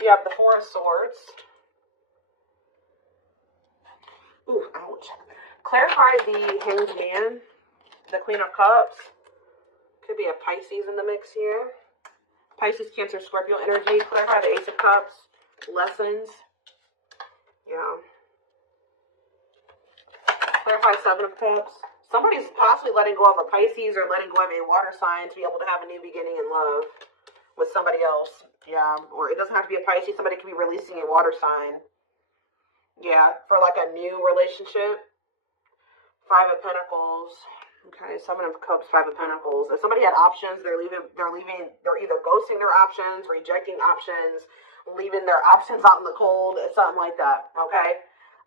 We have the Four of Swords. Ooh, ouch. Clarify the Hanged Man, the Queen of Cups. Could be a Pisces in the mix here. Pisces, Cancer, Scorpio energy. Clarify the Ace of Cups. Lessons. Yeah. Clarify Seven of Cups. Somebody's possibly letting go of a Pisces or letting go of a water sign to be able to have a new beginning in love with somebody else. Yeah. Or it doesn't have to be a Pisces. Somebody could be releasing a water sign. Yeah. For like a new relationship. Five of Pentacles. Okay. Seven of Cups, Five of Pentacles. If somebody had options, they're either ghosting their options, rejecting options, leaving their options out in the cold, something like that. Okay.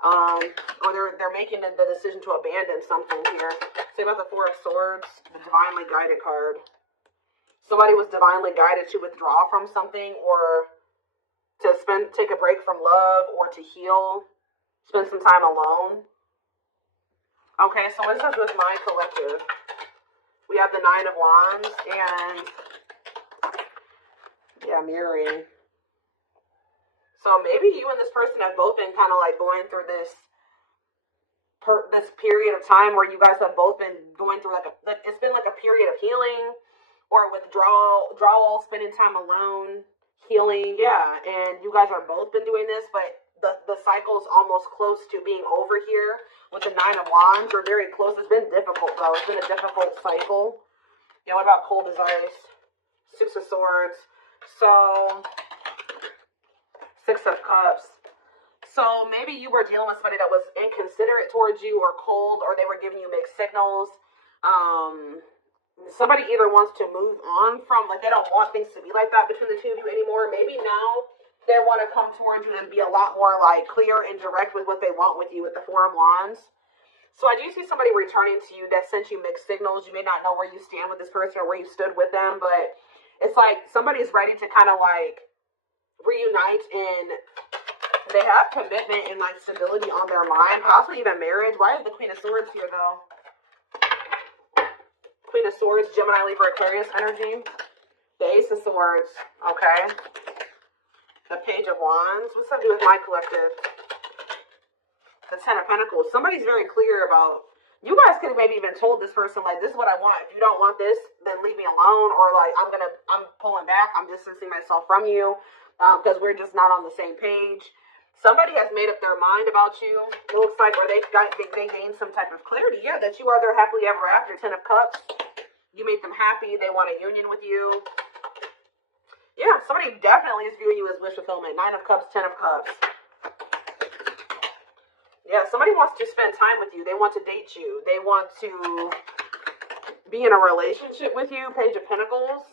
Or they're making the decision to abandon something here. Say about the Four of Swords, the divinely guided card. Somebody was divinely guided to withdraw from something, or to take a break from love, or to heal, spend some time alone. Okay, so what is this with my collective? We have the Nine of Wands and yeah, mirroring. So maybe you and this person have both been kind of like going through this period of time where you guys have both been going through it's been like a period of healing or withdrawal, spending time alone, healing. Yeah, and you guys are both been doing this, but the cycle's almost close to being over here with the Nine of Wands. We're very close. It's been difficult though. It's been a difficult cycle. Yeah, what about cold as ice? Six of Swords. So Six of Cups. So maybe you were dealing with somebody that was inconsiderate towards you or cold, or they were giving you mixed signals. Somebody either wants to move on from, like, they don't want things to be like that between the two of you anymore. Maybe now they want to come towards you and be a lot more, like, clear and direct with what they want with you with the Four of Wands. So I do see somebody returning to you that sent you mixed signals. You may not know where you stand with this person or where you stood with them, but it's like somebody's ready to kind of, like, reunite, and they have commitment and like stability on their mind, possibly even marriage. Why is the Queen of Swords here though? Queen of Swords, Gemini, Libra, Aquarius energy. The Ace of Swords, okay. The Page of Wands. What's that do with my collective? The Ten of Pentacles. Somebody's very clear about, you guys could have maybe even told this person, like, this is what I want. If you don't want this, then leave me alone, or like, I'm pulling back, I'm distancing myself from you. Because we're just not on the same page. Somebody has made up their mind about you. It looks like, or they gained some type of clarity. Yeah, that you are their happily ever after. Ten of Cups. You make them happy. They want a union with you. Yeah, somebody definitely is viewing you as wish fulfillment. Nine of Cups, Ten of Cups. Yeah, somebody wants to spend time with you. They want to date you. They want to be in a relationship with you. Page of Pentacles.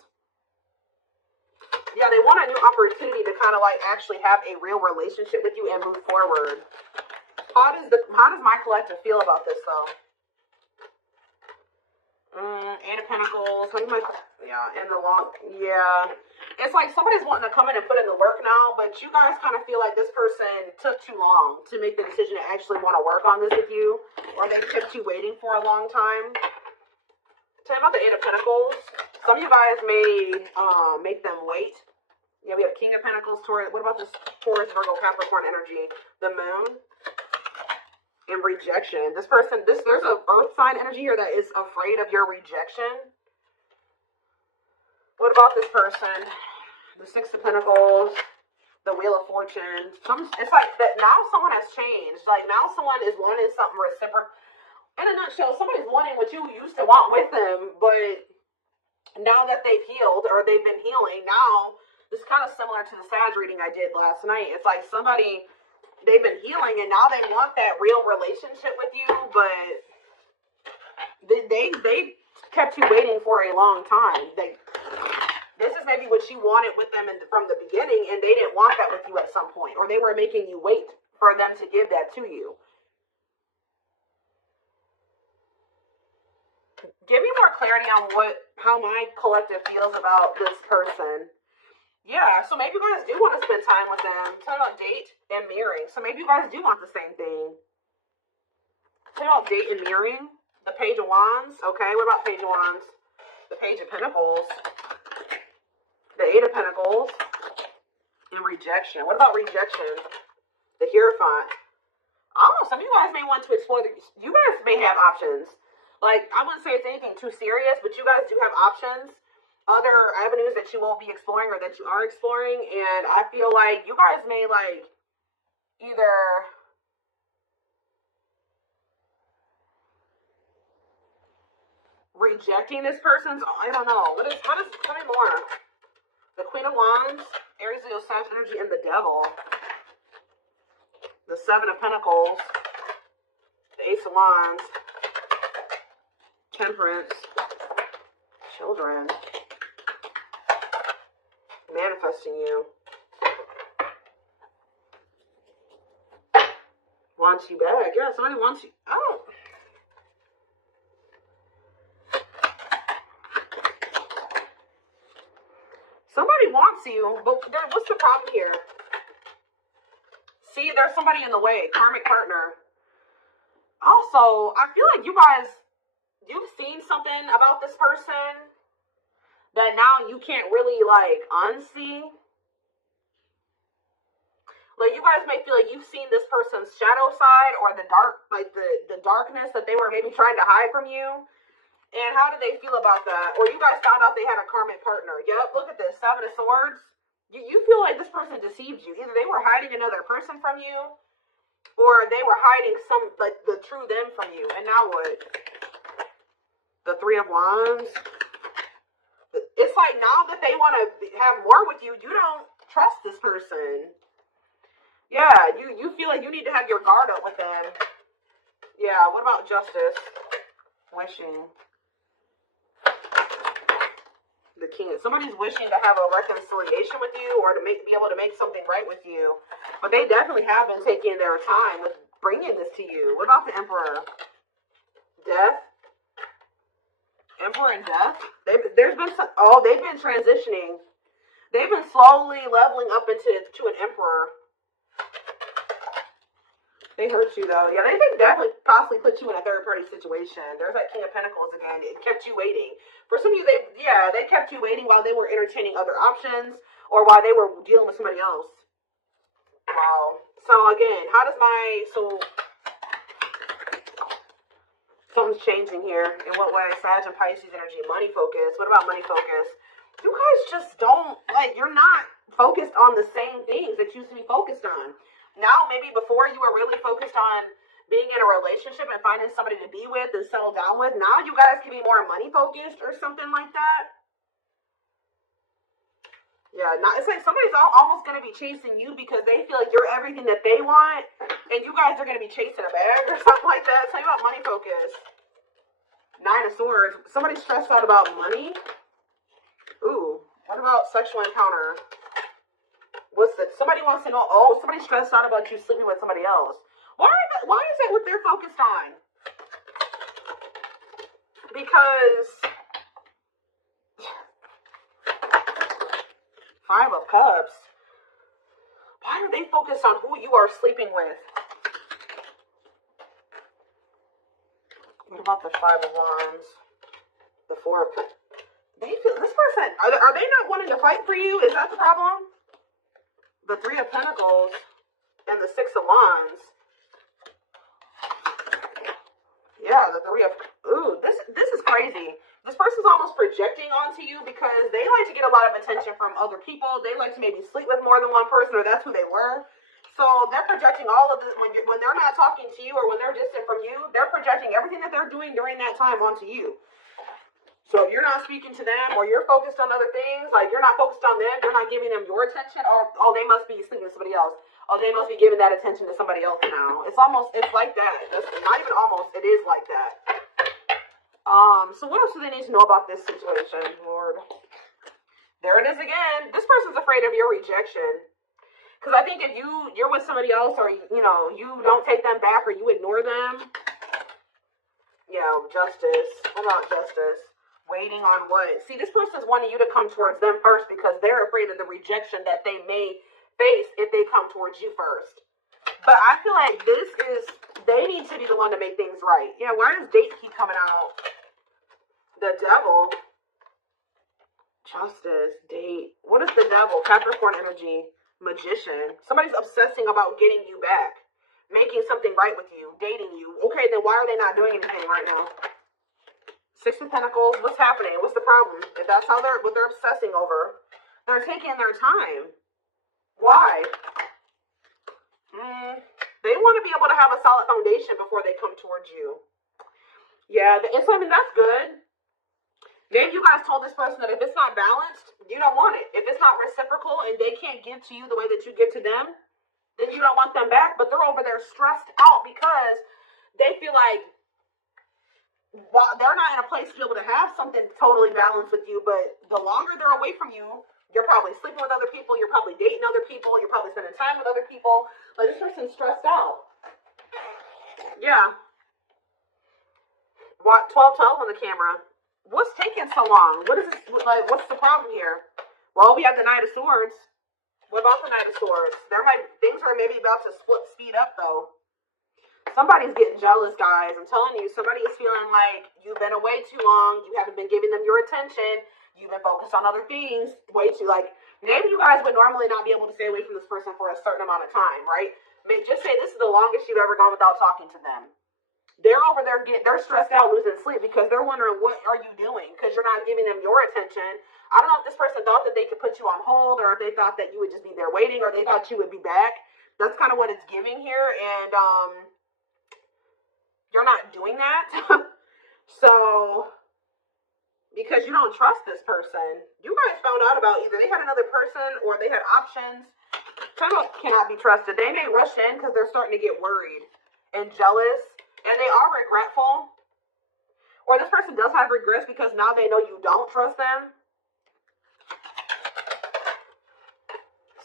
Yeah, they want a new opportunity to kind of like actually have a real relationship with you and move forward. How does my collective feel about this though? Eight of Pentacles. It's like somebody's wanting to come in and put in the work now, but you guys kind of feel like this person took too long to make the decision to actually want to work on this with you, or they kept you waiting for a long time. Tell me about the Eight of Pentacles. Some of you guys may make them wait. Yeah, we have King of Pentacles, Taurus. What about this Taurus, Virgo, Capricorn energy? The Moon and rejection. This person, there's a earth sign energy here that is afraid of your rejection. What about this person? The Six of Pentacles, the Wheel of Fortune. It's like that now someone has changed. Like now someone is wanting something reciprocal. In a nutshell, somebody's wanting what you used to want with them, but now that they've healed or they've been healing, now this is kind of similar to the Sag reading I did last night. It's like somebody, they've been healing and now they want that real relationship with you, but they kept you waiting for a long time. This is maybe what you wanted with them from the beginning, and they didn't want that with you at some point, or they were making you wait for them to give that to you. Give me more clarity on how my collective feels about this person. Yeah, so maybe you guys do want to spend time with them. Talk about date and mirroring. So maybe you guys do want the same thing. Talk about date and mirroring. The Page of Wands. Okay, what about Page of Wands? The Page of Pentacles. The Eight of Pentacles. And rejection. What about rejection? The Hierophant. I don't know. Some of you guys may want to explore. You guys may have options. Like, I wouldn't say it's anything too serious, but you guys do have options. Other avenues that you won't be exploring or that you are exploring. And I feel like you guys may, like, either rejecting this person's, I don't know. How does, tell me more. The Queen of Wands, Aries, Leo, Sag energy, and the Devil. The Seven of Pentacles, the Ace of Wands, Temperance, Children, manifesting you, wants you back. Yeah, somebody wants you. Oh. Somebody wants you, but what's the problem here? See, there's somebody in the way. Karmic partner. Also, I feel like you guys, you've seen something about this person that now you can't really, like, unsee. Like, you guys may feel like you've seen this person's shadow side or the dark, like, the darkness that they were maybe trying to hide from you. And how do they feel about that? Or you guys found out they had a karmic partner. Yep, look at this. Seven of Swords. You feel like this person deceived you. Either they were hiding another person from you, or they were hiding some, like, the true them from you. And now what? The Three of Wands. It's like now that they want to have more with you, you don't trust this person. Yeah, you feel like you need to have your guard up with them. Yeah, what about Justice? Wishing. The King. Somebody's wishing to have a reconciliation with you or to be able to make something right with you. But they definitely have been taking their time with bringing this to you. What about the Emperor? Death? Emperor and Death? They've been transitioning. They've been slowly leveling up to an Emperor. They hurt you, though. Yeah, they could definitely possibly put you in a third-party situation. There's that King of Pentacles again. It kept you waiting. For some of you, they kept you waiting while they were entertaining other options or while they were dealing with somebody else. Wow. So, again, something's changing here. In what way? Sag and Pisces energy. Money focus. What about money focus? You guys just don't, like, you're not focused on the same things that you used to be focused on. Now, maybe before you were really focused on being in a relationship and finding somebody to be with and settle down with. Now you guys can be more money focused or something like that. Yeah, it's like somebody's almost going to be chasing you because they feel like you're everything that they want. And you guys are going to be chasing a bag or something like that. Tell you about money focus. Nine of Swords. Somebody's stressed out about money. Ooh, what about sexual encounter? What's that? Somebody wants to know, somebody's stressed out about you sleeping with somebody else. Why is that what they're focused on? Because Five of Cups. Why are they focused on who you are sleeping with? What about the Five of Wands? The Four of Cups. This person, are they not wanting to fight for you? Is that the problem? The Three of Pentacles and the Six of Wands. Yeah, the Three of... Ooh, this is crazy. This person's almost projecting onto you because they like to get a lot of attention from other people. They like to maybe sleep with more than one person, or that's who they were. So they're projecting all of this when they're not talking to you or when they're distant from you. They're projecting everything that they're doing during that time onto you. So if you're not speaking to them or you're focused on other things, like you're not focused on them, you're not giving them your attention, or, they must be sleeping with somebody else. Oh, they must be giving that attention to somebody else now. It's like that. It's not even almost, it is like that. So what else do they need to know about this situation, Lord? There it is again. This person's afraid of your rejection. Because I think if you're with somebody else or, you don't take them back or you ignore them. Yeah, Justice. What about Justice? Waiting on what? See, this person's wanting you to come towards them first because they're afraid of the rejection that they may face if they come towards you first. But I feel like they need to be the one to make things right. Yeah, why does date keep coming out? The Devil. Justice, date. What is the Devil? Capricorn energy. Magician. Somebody's obsessing about getting you back, making something right with you, dating you. Okay, then why are they not doing anything right now? Six of Pentacles. What's happening? What's the problem? If that's how what they're obsessing over, they're taking their time. Why? They want to be able to have a solid foundation before they come towards you. Yeah, and so I mean that's good. Maybe you guys told this person that if it's not balanced, you don't want it. If it's not reciprocal and they can't give to you the way that you give to them, then you don't want them back. But they're over there stressed out because they feel like they're not in a place to be able to have something totally balanced with you. But the longer they're away from you, you're probably sleeping with other people. You're probably dating other people. You're probably spending time with other people. Like, this person's stressed out. Yeah. What? 12 on the camera. What's taking so long? What is this? Like, what's the problem here? Well, we have the Knight of Swords. What about the Knight of Swords? Things are maybe about to speed up, though. Somebody's getting jealous, guys. I'm telling you, somebody is feeling like you've been away too long. You haven't been giving them your attention. You've been focused on other things way too. Like, maybe you guys would normally not be able to stay away from this person for a certain amount of time, right? Maybe just say this is the longest you've ever gone without talking to them. They're over there they're stressed out, losing sleep because they're wondering, what are you doing? Because you're not giving them your attention. I don't know if this person thought that they could put you on hold, or if they thought that you would just be there waiting, or they thought you would be back. That's kind of what it's giving here, and you're not doing that. So, because you don't trust this person, you guys found out about either they had another person or they had options. Someone cannot be trusted. They may rush in because they're starting to get worried and jealous. And they are regretful. Or this person does have regrets because now they know you don't trust them.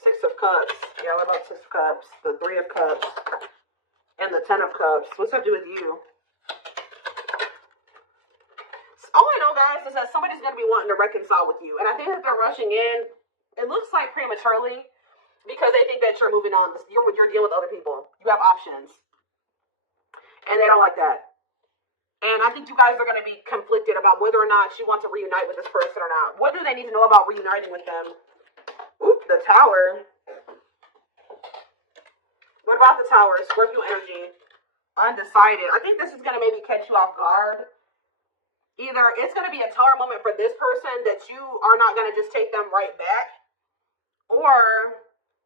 Six of Cups. Yeah, what about Six of Cups? The Three of Cups. And the Ten of Cups. What's that do with you? All I know, guys, is that somebody's going to be wanting to reconcile with you. And I think that they're rushing in. It looks like prematurely. Because they think that you're moving on. You're dealing with other people. You have options. And they don't like that. And I think you guys are going to be conflicted about whether or not you want to reunite with this person or not. What do they need to know about reuniting with them? Oop, the Tower. What about the Tower? Scorpio energy. Undecided. I think this is going to maybe catch you off guard. Either it's going to be a Tower moment for this person that you are not going to just take them right back. Or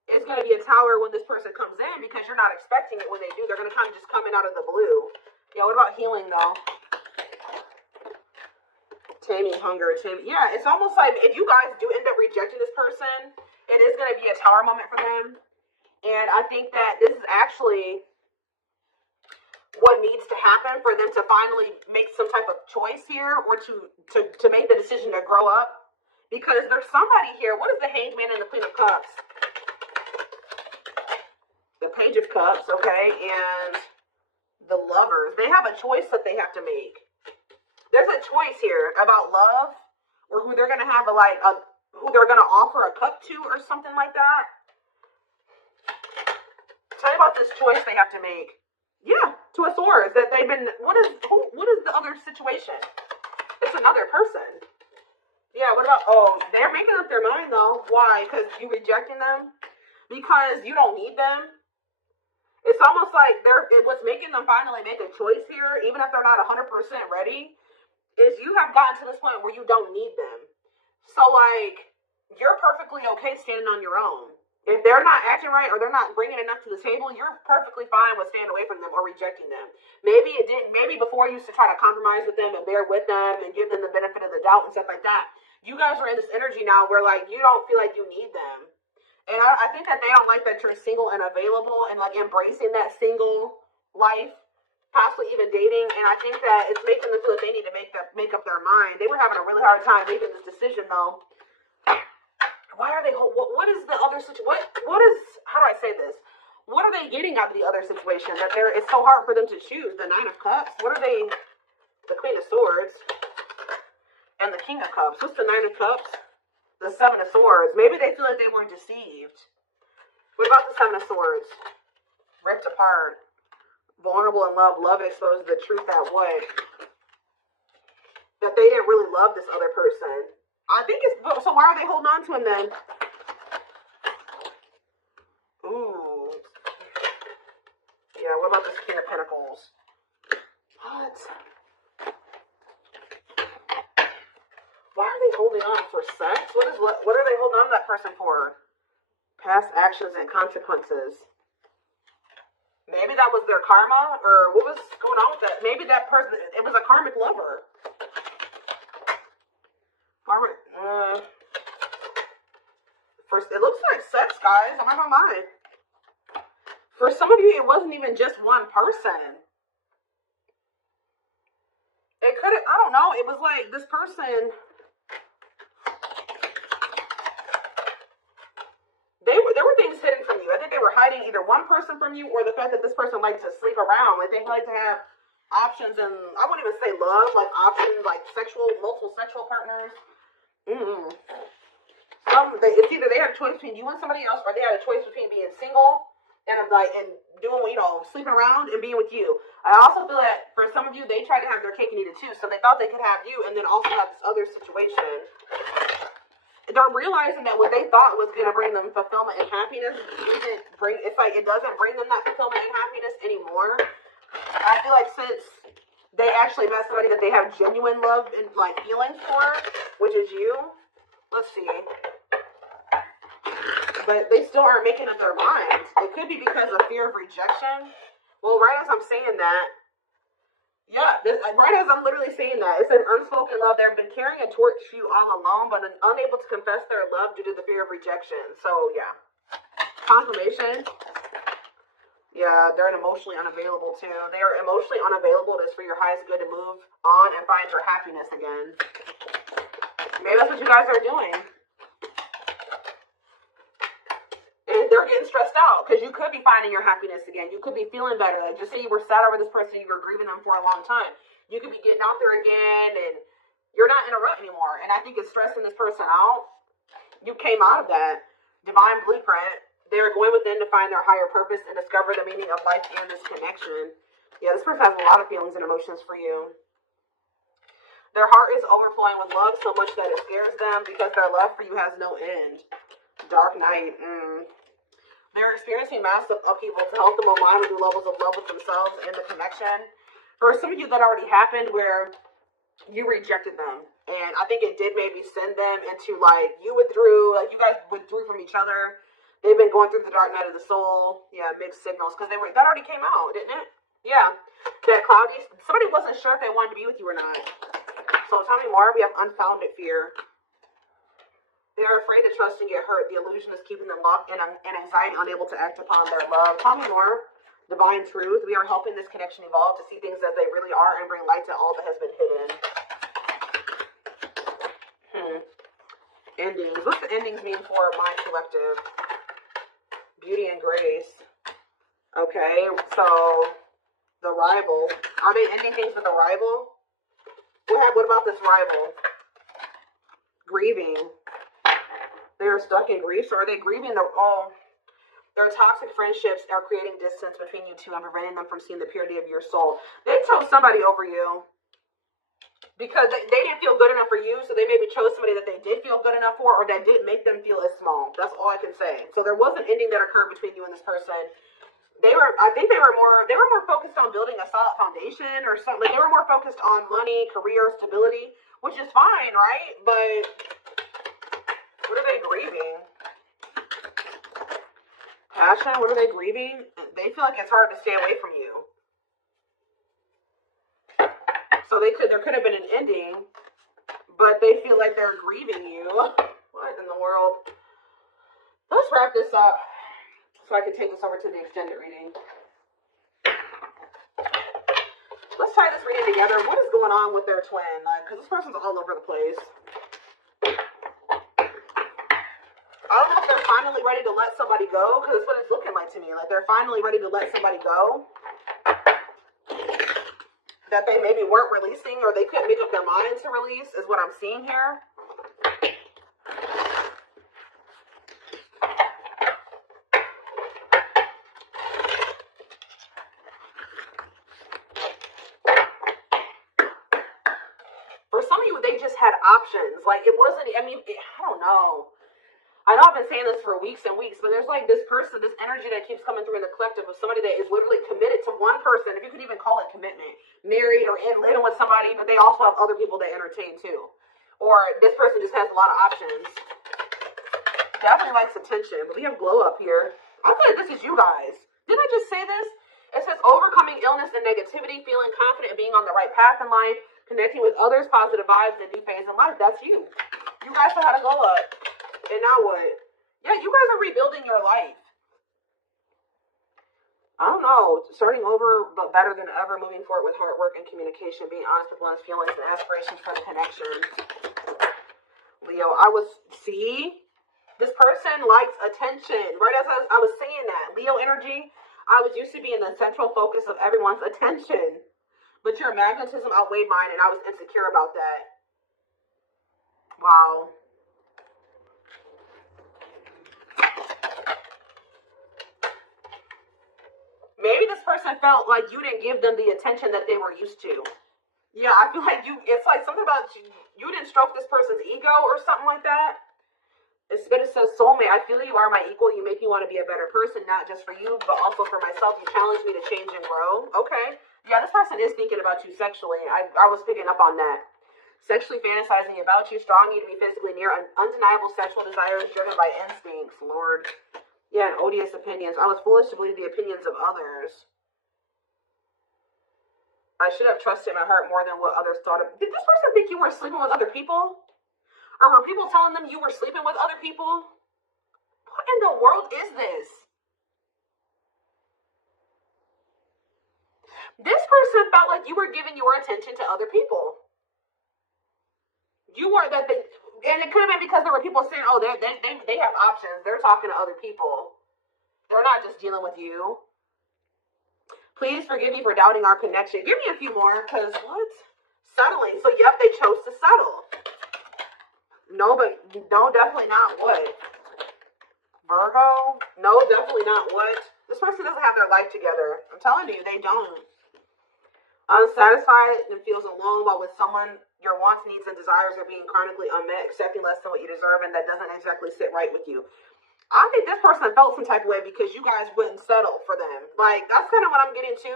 it's going to be a Tower when this person comes in because you're not expecting it when they do. They're going to kind of just come in out of the blue. Yeah, what about healing, though? Taming hunger. Yeah, it's almost like if you guys do end up rejecting this person, it is going to be a Tower moment for them. And I think that this is actually what needs to happen for them to finally make some type of choice here, or to make the decision to grow up. Because there's somebody here. What is the Hanged Man and the Queen of Cups? The Page of Cups, okay, and the Lovers. They have a choice that they have to make. There's a choice here about love, or who they're going to have who they're going to offer a cup to, or something like that. Tell me about this choice they have to make. Yeah, Two of Swords. That they've been. What is the other situation? It's another person. Yeah. What about? Oh, they're making up their mind though. Why? Because you rejecting them? Because you don't need them? It's almost like what's making them finally make a choice here, even if they're not 100% ready, is you have gotten to this point where you don't need them. So, like, you're perfectly okay standing on your own. If they're not acting right or they're not bringing enough to the table, you're perfectly fine with staying away from them or rejecting them. Maybe before you used to try to compromise with them and bear with them and give them the benefit of the doubt and stuff like that. You guys are in this energy now where, like, you don't feel like you need them. And I think that they don't like that you're single and available and, like, embracing that single life, possibly even dating. And I think that it's making them feel that they need to make up their mind. They were having a really hard time making this decision, though. Why are they? What is the other situation? What is? How do I say this? What are they getting out of the other situation? That it's so hard for them to choose. The Nine of Cups. What are they? The Queen of Swords and the King of Cups. What's the Nine of Cups? The Seven of Swords. Maybe they feel like they were deceived. What about the Seven of Swords? Ripped apart. Vulnerable in love. Love exposes the truth that what? That they didn't really love this other person. I think it's... So why are they holding on to him then? Ooh. Yeah, what about this King of Pentacles? What? Why are they holding on for sex? What are they holding on to that person for? Past actions and consequences. Maybe that was their karma, or what was going on with that? Maybe that person, it was a karmic lover. First, it looks like sex, guys. I'm not gonna lie. For some of you, it wasn't even just one person. It could have, I don't know. It was like this person. There were things hidden from you. I think they were hiding either one person from you or the fact that this person liked to sleep around. Like they like to have options, and I wouldn't even say love, like options, like multiple sexual partners. It's either they had a choice between you and somebody else, or they had a choice between being single and doing, sleeping around and being with you. I also feel that for some of you, they tried to have their cake and eat it too. So they thought they could have you and then also have this other situation. They're realizing that what they thought was going to bring them fulfillment and happiness it doesn't bring them that fulfillment and happiness anymore. I feel like since they actually met somebody that they have genuine love and like feelings for, which is you. Let's see. But they still aren't making up their minds. It could be because of fear of rejection. Well, right as I'm saying that, right as I'm literally saying that, it's an unspoken love. They've been carrying a torch to you all alone, but unable to confess their love due to the fear of rejection. So, yeah. Confirmation. Yeah, they're emotionally unavailable, too. They are emotionally unavailable. It's for your highest good to move on and find your happiness again. Maybe that's what you guys are doing. And they're getting stressed out because you could be finding your happiness again. You could be feeling better. Like, just say you were sad over this person, you were grieving them for a long time. You could be getting out there again, and you're not in a rut anymore. And I think it's stressing this person out. You came out of that divine blueprint. They're going within to find their higher purpose and discover the meaning of life and this connection. Yeah, this person has a lot of feelings and emotions for you. Their heart is overflowing with love so much that it scares them because their love for you has no end. Dark night. They're experiencing massive upheaval to help them align with new levels of love with themselves and the connection. For some of you, that already happened where you rejected them. And I think it did maybe send them into, like, you guys withdrew from each other. They've been going through the dark night of the soul. Yeah, mixed signals. Because that already came out, didn't it? Yeah. That cloudy, somebody wasn't sure if they wanted to be with you or not. So tell me more. We have unfounded fear. They are afraid to trust and get hurt. The illusion is keeping them locked in anxiety, unable to act upon their love. Tell me more. Divine truth. We are helping this connection evolve to see things as they really are and bring light to all that has been hidden. Endings. What's the endings mean for my collective? Beauty and grace. Okay, so the rival. Are they ending things with a rival? What about this rival? Grieving. They are stuck in grief, so are they grieving their toxic friendships are creating distance between you two and preventing them from seeing the purity of your soul. They chose somebody over you because they didn't feel good enough for you, so they maybe chose somebody that they did feel good enough for or that did make them feel as small. That's all I can say. So there was an ending that occurred between you and this person. I think they were more focused on building a solid foundation or something. Like they were more focused on money, career, stability, which is fine, right? But what are they grieving? Passion, what are they grieving? They feel like it's hard to stay away from you. So there could have been an ending, but they feel like they're grieving you. What in the world? Let's wrap this up so I can take this over to the extended reading. Let's tie this reading together. What is going on with their twin? Because this person's all over the place. I don't know if they're finally ready to let somebody go, because that's what it's looking like to me. Like they're finally ready to let somebody go that they maybe weren't releasing or they couldn't make up their minds to release is what I'm seeing here. For some of you, they just had options. Like it wasn't, I don't know. I know I've been saying this for weeks and weeks, but there's like this person, this energy that keeps coming through in the collective of somebody that is literally committed to one person, if you could even call it commitment, married or in living with somebody, but they also have other people they entertain too. Or this person just has a lot of options. Definitely likes attention, but we have glow up here. I feel like this is you guys. Didn't I just say this? It says overcoming illness and negativity, feeling confident and being on the right path in life, connecting with others, positive vibes, and new phase in life. That's you. You guys know how to glow up. And now what? Yeah, you guys are rebuilding your life. I don't know. Starting over, but better than ever. Moving forward with hard work and communication. Being honest with one's feelings and aspirations for the connection. Leo, see? This person likes attention. Right as I was saying that. Leo energy, I was used to being the central focus of everyone's attention. But your magnetism outweighed mine, and I was insecure about that. Wow. Maybe this person felt like you didn't give them the attention that they were used to. Yeah, I feel like it's like something about you didn't stroke this person's ego or something like that. It says soulmate. I feel you are my equal. You make me want to be a better person, not just for you, but also for myself. You challenge me to change and grow. Okay. Yeah, this person is thinking about you sexually. I was picking up on that. Sexually fantasizing about you, strong need to be physically near, undeniable sexual desires driven by instincts. Lord. Yeah, and odious opinions. I was foolish to believe the opinions of others. I should have trusted my heart more than what others thought of. Did this person think you were sleeping with other people? Or were people telling them you were sleeping with other people? What in the world is this? This person felt like you were giving your attention to other people. You weren't that. And it could have been because there were people saying, oh, they have options. They're talking to other people. They're not just dealing with you. Please forgive me for doubting our connection. Give me a few more, because what? Settling. So, yep, they chose to settle. No, but no, definitely not what? Virgo? No, definitely not what? This person doesn't have their life together. I'm telling you, they don't. Unsatisfied and feels alone while with someone your wants, needs, and desires are being chronically unmet, accepting less than what you deserve, and that doesn't exactly sit right with you. I think this person felt some type of way because you guys wouldn't settle for them. Like, that's kind of what I'm getting to.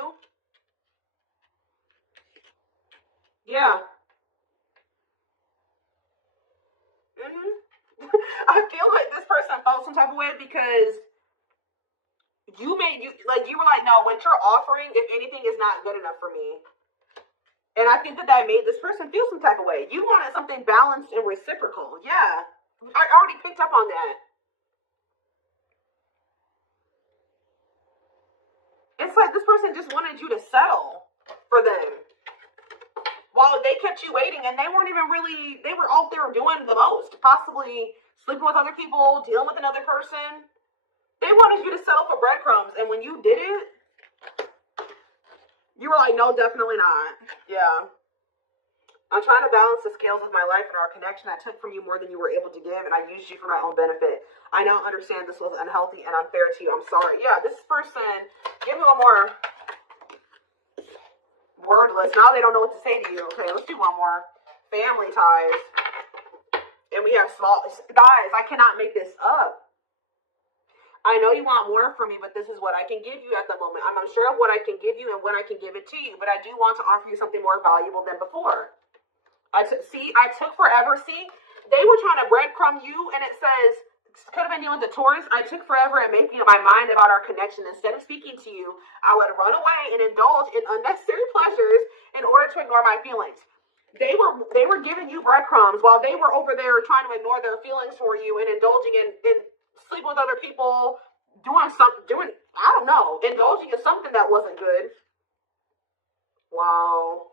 Yeah. I feel like this person felt some type of way because you were like, no, what you're offering, if anything, is not good enough for me. And I think that made this person feel some type of way. You wanted something balanced and reciprocal. Yeah. I already picked up on that. It's like this person just wanted you to settle for them. While they kept you waiting, and they weren't even really, they were out there doing the most. Possibly sleeping with other people, dealing with another person. They wanted you to settle for breadcrumbs. And when you did it, you were like, no, definitely not. Yeah. I'm trying to balance the scales of my life and our connection. I took from you more than you were able to give, and I used you for my own benefit. I now understand this was unhealthy and unfair to you. I'm sorry. Yeah, this person, give me one more. Wordless. Now they don't know what to say to you. Okay, let's do one more. Family ties. And we have small... Guys, I cannot make this up. I know you want more from me, but this is what I can give you at the moment. I'm unsure of what I can give you and when I can give it to you, but I do want to offer you something more valuable than before. I took forever. See, they were trying to breadcrumb you, and it says, could have been dealing with the Taurus. I took forever at making up my mind about our connection. Instead of speaking to you, I would run away and indulge in unnecessary pleasures in order to ignore my feelings. They were giving you breadcrumbs while they were over there trying to ignore their feelings for you and indulging in sleeping with other people, I don't know, indulging in something that wasn't good. Wow.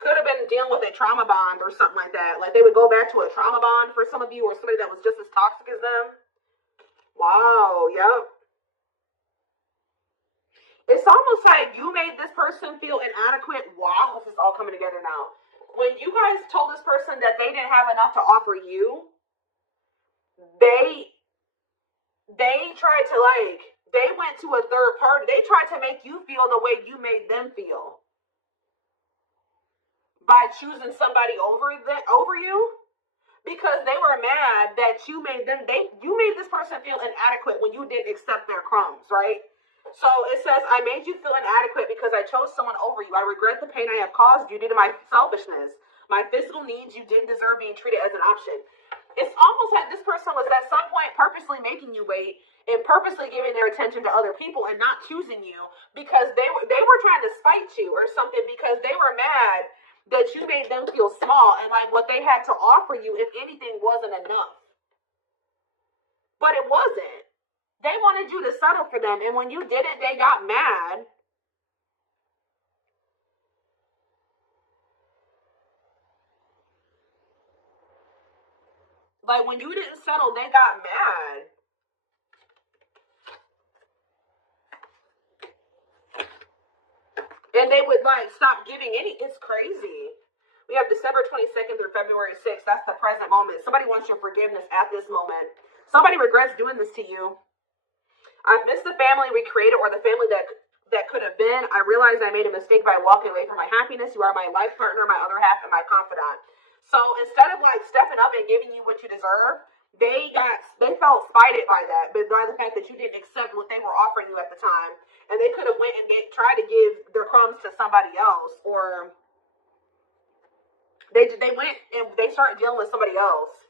Could have been dealing with a trauma bond or something like that. Like they would go back to a trauma bond for some of you, or somebody that was just as toxic as them. Wow, yep. It's almost like you made this person feel inadequate. Wow, this is all coming together now. When you guys told this person that they didn't have enough to offer you, they tried to they went to a third party. They tried to make you feel the way you made them feel. By choosing somebody over you. Because they were mad that you made this person feel inadequate when you didn't accept their crumbs, right? So it says, I made you feel inadequate because I chose someone over you. I regret the pain I have caused you due to my selfishness. My physical needs, you didn't deserve being treated as an option. It's almost like this person was at some point purposely making you wait and purposely giving their attention to other people and not choosing you because they were trying to spite you or something, because they were mad that you made them feel small and like what they had to offer you, if anything, wasn't enough. But it wasn't. They wanted you to settle for them, and when you didn't, they got mad. Like, when you didn't settle, they got mad. And they would, like, stop giving any. It's crazy. We have December 22nd through February 6th. That's the present moment. Somebody wants your forgiveness at this moment. Somebody regrets doing this to you. I've missed the family we created or the family that could have been. I realized I made a mistake by walking away from my happiness. You are my life partner, my other half, and my confidant. So instead of, like, stepping up and giving you what you deserve, they felt spited by that, but by the fact that you didn't accept what they were offering you at the time. And they could have went and tried to give their crumbs to somebody else, or they went and they started dealing with somebody else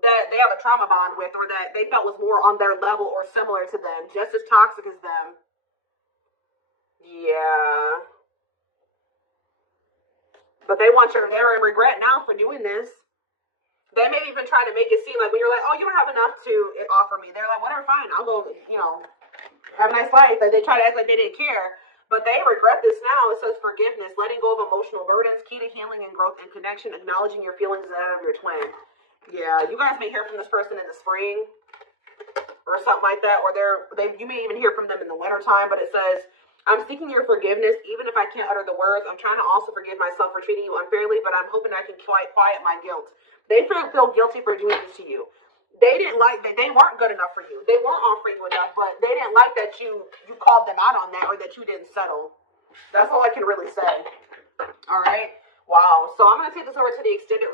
that they have a trauma bond with, or that they felt was more on their level or similar to them, just as toxic as them. Yeah. But they want your they're in regret now for doing this. They may even try to make it seem like when you're like, oh, you don't have enough to offer me. They're like, whatever, fine, I'll go, have a nice life. Like, they try to act like they didn't care. But they regret this now. It says forgiveness, letting go of emotional burdens, key to healing and growth and connection, acknowledging your feelings and that of your twin. Yeah, you guys may hear from this person in the spring or something like that, or you may even hear from them in the wintertime, but it says, I'm seeking your forgiveness, even if I can't utter the words. I'm trying to also forgive myself for treating you unfairly, but I'm hoping I can quiet my guilt. They feel guilty for doing this to you. They didn't like that. They weren't good enough for you. They weren't offering you enough, but they didn't like that you called them out on that, or that you didn't settle. That's all I can really say. All right. Wow. So I'm going to take this over to the extended